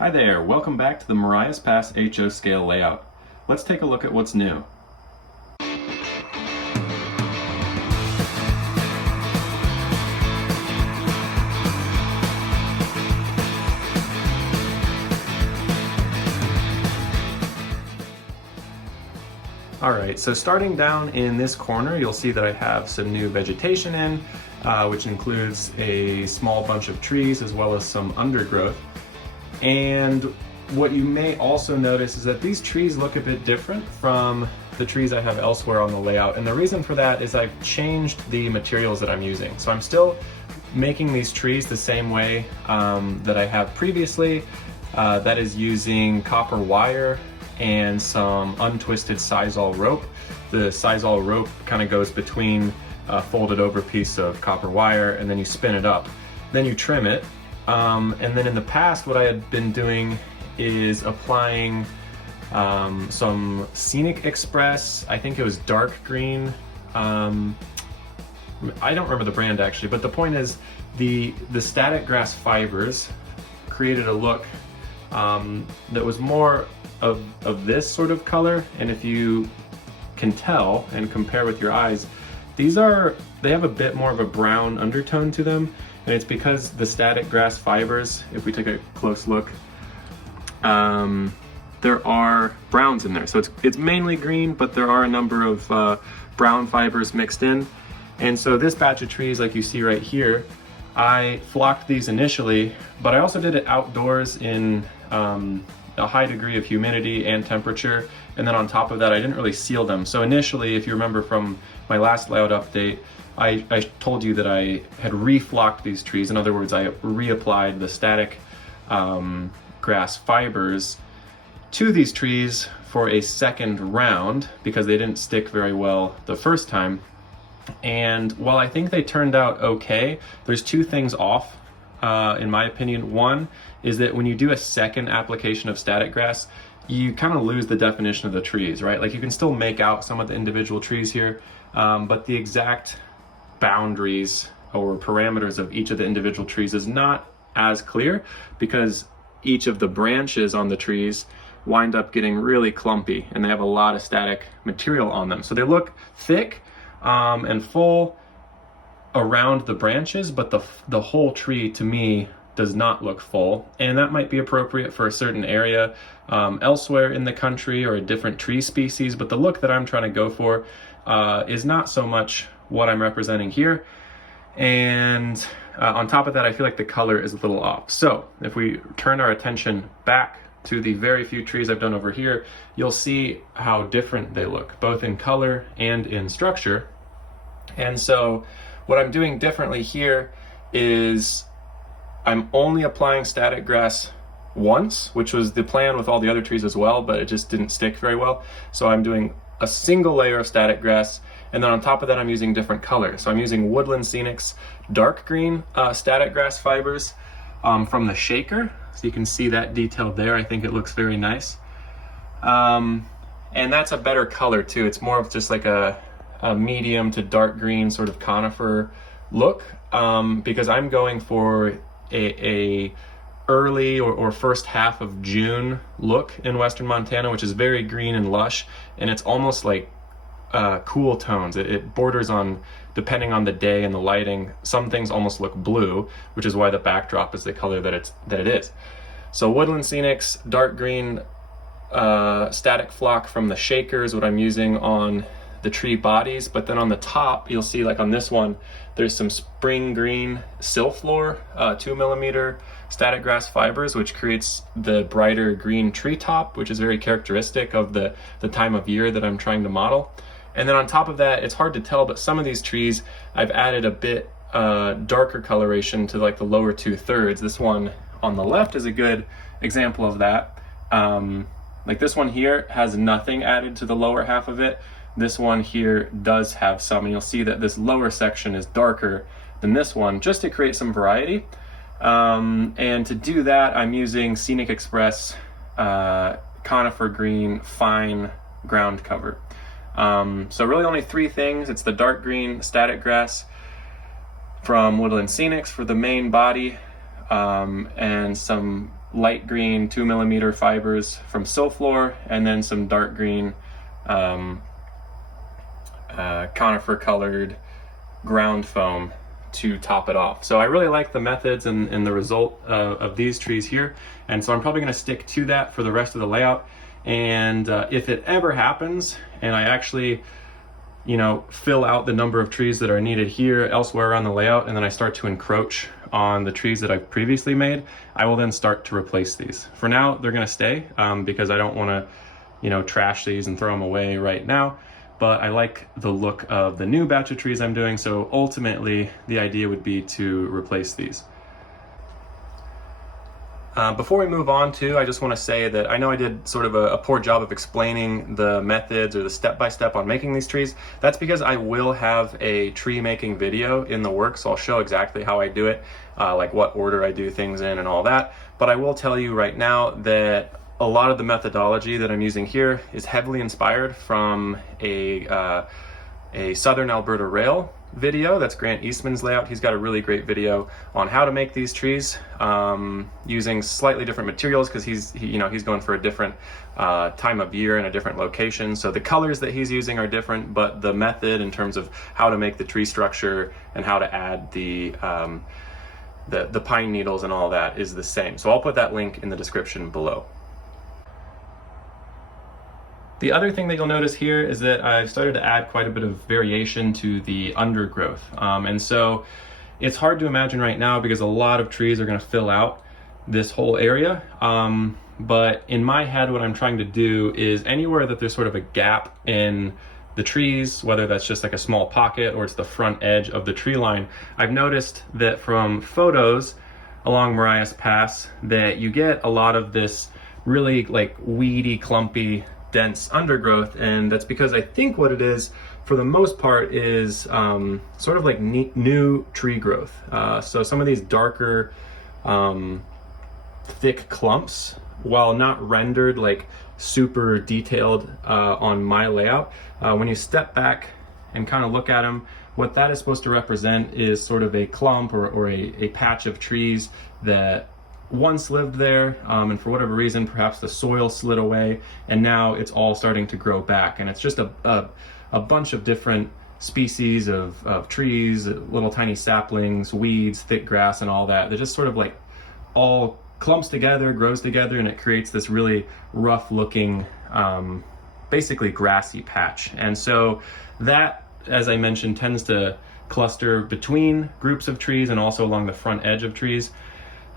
Hi there, welcome back to the Marias Pass HO scale layout. Let's take a look at what's new. Alright, so starting down in this corner, you'll see that I have some new vegetation in, which includes a small bunch of trees as well as some undergrowth. And what you may also notice is that these trees look a bit different from the trees I have elsewhere on the layout. And the reason for that is I've changed the materials that I'm using. So I'm still making these trees the same way that I have previously. That is using copper wire and some untwisted sisal rope. The sisal rope kind of goes between a folded over piece of copper wire, and then you spin it up. Then you trim it. And then in the past, what I had been doing is applying some Scenic Express. I think it was dark green. I don't remember the brand actually, but the point is the static grass fibers created a look that was more of this sort of color. And if you can tell and compare with your eyes, they have a bit more of a brown undertone to them. And it's because the static grass fibers, if we take a close look, there are browns in there. So it's mainly green, but there are a number of brown fibers mixed in. And so this batch of trees, like you see right here, I flocked these initially, but I also did it outdoors in a high degree of humidity and temperature. And then on top of that, I didn't really seal them. So initially, if you remember from my last layout update, I told you that I had reflocked these trees. In other words, I reapplied the static grass fibers to these trees for a second round because they didn't stick very well the first time. And while I think they turned out okay, there's two things off, in my opinion. One is that when you do a second application of static grass, you kind of lose the definition of the trees, right? Like you can still make out some of the individual trees here, but the exact boundaries or parameters of each of the individual trees is not as clear because each of the branches on the trees wind up getting really clumpy and they have a lot of static material on them. So they look thick and full around the branches, but the whole tree to me does not look full. And that might be appropriate for a certain area elsewhere in the country or a different tree species, but the look that I'm trying to go for is not so much what I'm representing here. And on top of that, I feel like the color is a little off. So if we turn our attention back to the very few trees I've done over here, you'll see how different they look, both in color and in structure. And so what I'm doing differently here is I'm only applying static grass once, which was the plan with all the other trees as well, but it just didn't stick very well. So I'm doing a single layer of static grass, and then on top of that I'm using different colors. So I'm using Woodland Scenic's dark green static grass fibers from the shaker. So you can see that detail there. I think it looks very nice. And that's a better color too. It's more of just like a medium to dark green sort of conifer look, because I'm going for a early or first half of June look in western Montana, which is very green and lush, and it's almost like cool tones. It borders on, depending on the day and the lighting, some things almost look blue, which is why the backdrop is the color that it is. So Woodland Scenic's dark green static flock from the shaker is what I'm using on the tree bodies, but then on the top you'll see, like on this one, there's some spring green silflor 2mm static grass fibers, which creates the brighter green treetop, which is very characteristic of the time of year that I'm trying to model. And then on top of that, it's hard to tell, but some of these trees I've added a bit darker coloration to like the lower 2/3. This one on the left is a good example of that. Like this one here has nothing added to the lower half of it. This one here does have some, and you'll see that this lower section is darker than this one, just to create some variety. And to do that, I'm using Scenic Express conifer green fine ground cover. So really only three things. It's the dark green static grass from Woodland Scenics for the main body, and some light green 2mm fibers from Silflor, and then some dark green conifer colored ground foam to top it off. So I really like the methods and the result of these trees here, and so I'm probably going to stick to that for the rest of the layout. And if it ever happens and I actually, you know, fill out the number of trees that are needed here elsewhere around the layout, and then I start to encroach on the trees that I've previously made, I will then start to replace these. For now, they're going to stay because I don't want to, you know, trash these and throw them away right now. But I like the look of the new batch of trees I'm doing, so ultimately the idea would be to replace these. Before we move on too, I just want to say that I know I did sort of a poor job of explaining the methods or the step-by-step on making these trees. That's because I will have a tree making video in the works, so I'll show exactly how I do it, like what order I do things in and all that. But I will tell you right now that a lot of the methodology that I'm using here is heavily inspired from a Southern Alberta rail video. That's Grant Eastman's layout. He's got a really great video on how to make these trees using slightly different materials, because he's going for a different time of year and a different location. So the colors that he's using are different, but the method in terms of how to make the tree structure and how to add the pine needles and all that is the same. So I'll put that link in the description below. The other thing that you'll notice here is that I've started to add quite a bit of variation to the undergrowth. And so it's hard to imagine right now because a lot of trees are going to fill out this whole area. But in my head, what I'm trying to do is anywhere that there's sort of a gap in the trees, whether that's just like a small pocket or it's the front edge of the tree line, I've noticed that from photos along Marias Pass that you get a lot of this really like weedy, clumpy, dense undergrowth, and that's because I think what it is for the most part is sort of like new tree growth. So some of these darker thick clumps, while not rendered like super detailed on my layout, when you step back and kind of look at them, what that is supposed to represent is sort of a clump or a patch of trees that once lived there, and for whatever reason, perhaps the soil slid away, and now it's all starting to grow back. And it's just a bunch of different species of trees, little tiny saplings, weeds, thick grass, and all that. They're just sort of like all clumps together, grows together, and it creates this really rough looking, basically grassy patch. And so that, as I mentioned, tends to cluster between groups of trees and also along the front edge of trees.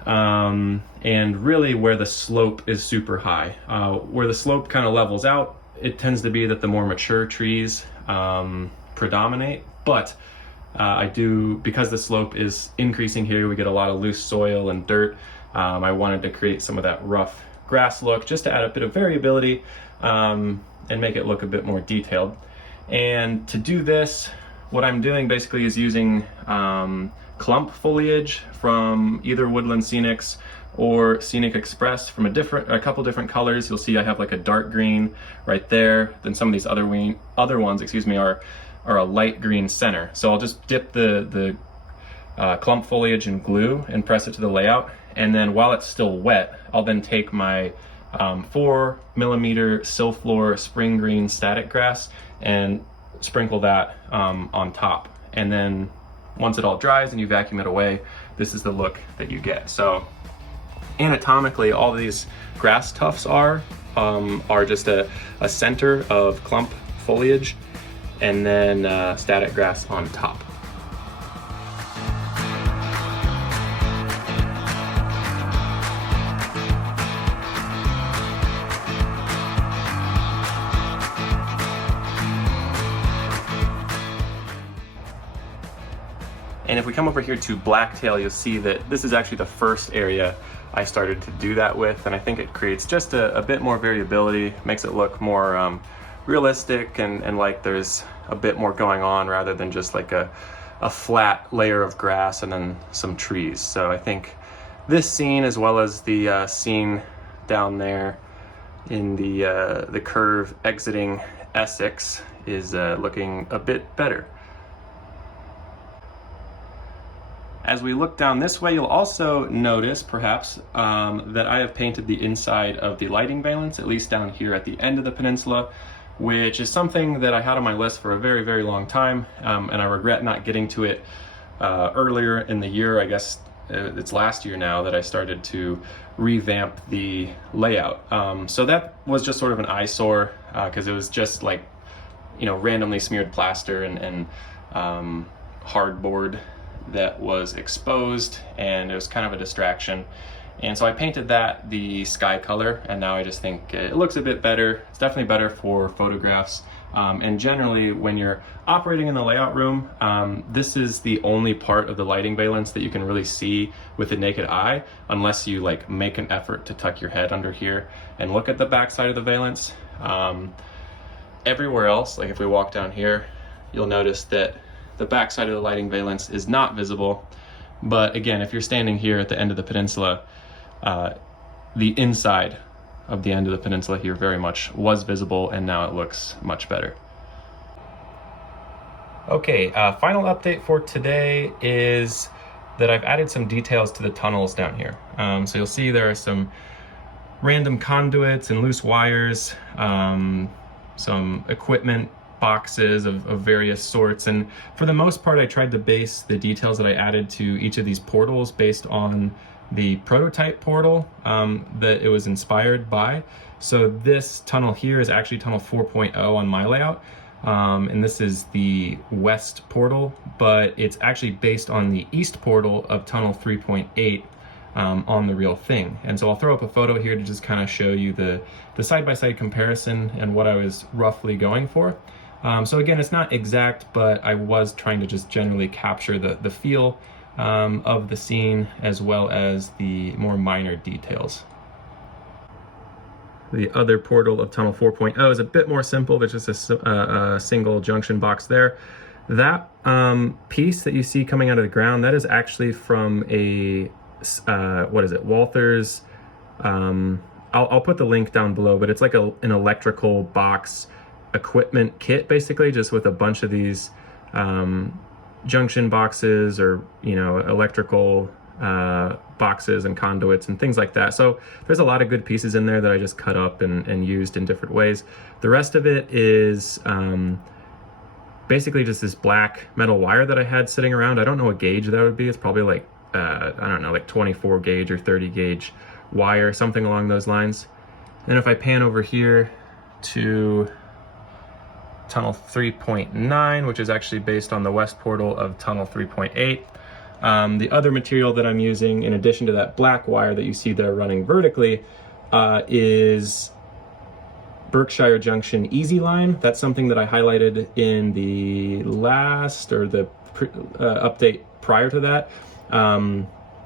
And really where the slope is super high. Where the slope kind of levels out, it tends to be that the more mature trees predominate, but because the slope is increasing here, we get a lot of loose soil and dirt. I wanted to create some of that rough grass look just to add a bit of variability and make it look a bit more detailed. And to do this, what I'm doing basically is using clump foliage from either Woodland Scenics or Scenic Express from a couple different colors. You'll see I have like a dark green right there. Then some of these other ones, are a light green center. So I'll just dip the clump foliage in glue and press it to the layout. And then while it's still wet, I'll then take my 4mm Silflor spring green static grass and sprinkle that on top. And then once it all dries and you vacuum it away, this is the look that you get. So anatomically, all these grass tufts are just a center of clump foliage and then static grass on top. And if we come over here to Blacktail, you'll see that this is actually the first area I started to do that with, and I think it creates just a bit more variability, makes it look more realistic and like there's a bit more going on rather than just like a flat layer of grass and then some trees. So I think this scene, as well as the scene down there in the curve exiting Essex, is looking a bit better. As we look down this way, you'll also notice, perhaps, that I have painted the inside of the lighting valence, at least down here at the end of the peninsula, which is something that I had on my list for a very, very long time, and I regret not getting to it earlier in the year. I guess it's last year now that I started to revamp the layout. So that was just sort of an eyesore, because it was just like, you know, randomly smeared plaster and hardboard that was exposed, and it was kind of a distraction. And so I painted that the sky color, and now I just think it looks a bit better. It's definitely better for photographs. And generally, when you're operating in the layout room, this is the only part of the lighting valence that you can really see with the naked eye, unless you like make an effort to tuck your head under here and look at the back side of the valence. Everywhere else, like if we walk down here, you'll notice that the back side of the lighting valence is not visible. But again, if you're standing here at the end of the peninsula, the inside of the end of the peninsula here very much was visible, and now it looks much better. Okay, final update for today is that I've added some details to the tunnels down here. So you'll see there are some random conduits and loose wires, some equipment boxes of various sorts, and for the most part I tried to base the details that I added to each of these portals based on the prototype portal that it was inspired by. So this tunnel here is actually tunnel 4.0 on my layout, and this is the west portal, but it's actually based on the east portal of tunnel 3.8 on the real thing. And so I'll throw up a photo here to just kind of show you the side-by-side comparison and what I was roughly going for. So again, it's not exact, but I was trying to just generally capture the feel of the scene, as well as the more minor details. The other portal of tunnel 4.0 is a bit more simple. There's just a single junction box there. That piece that you see coming out of the ground, that is actually from a, what is it, Walther's, I'll put the link down below, but it's like an electrical box equipment kit, basically, just with a bunch of these junction boxes, or, you know, electrical boxes and conduits and things like that. So there's a lot of good pieces in there that I just cut up and used in different ways. The rest of it is basically just this black metal wire that I had sitting around. I don't know what gauge that would be. It's probably like, I don't know, like 24 gauge or 30 gauge wire, something along those lines. And if I pan over here to tunnel 3.9, which is actually based on the west portal of tunnel 3.8. The other material that I'm using, in addition to that black wire that you see there running vertically, is Berkshire Junction Easy Line. That's something that I highlighted in the last, or the update prior to that.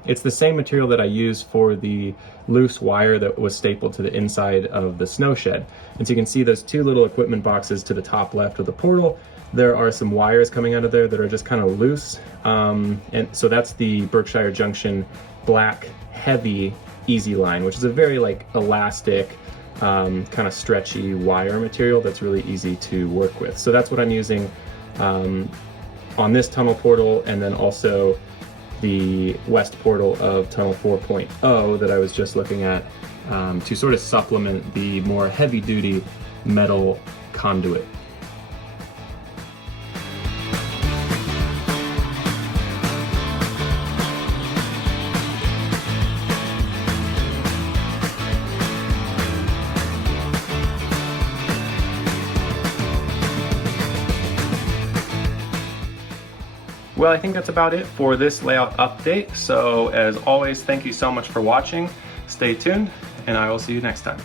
It's the same material that I used for the loose wire that was stapled to the inside of the snow shed. And so you can see those two little equipment boxes to the top left of the portal. There are some wires coming out of there that are just kind of loose. And so that's the Berkshire Junction black heavy Easy Line, which is a very like elastic, kind of stretchy wire material that's really easy to work with. So that's what I'm using on this tunnel portal, and then also the west portal of tunnel 4.0 that I was just looking at, to sort of supplement the more heavy-duty metal conduit. Well, I think that's about it for this layout update. So as always, thank you so much for watching. Stay tuned, and I will see you next time.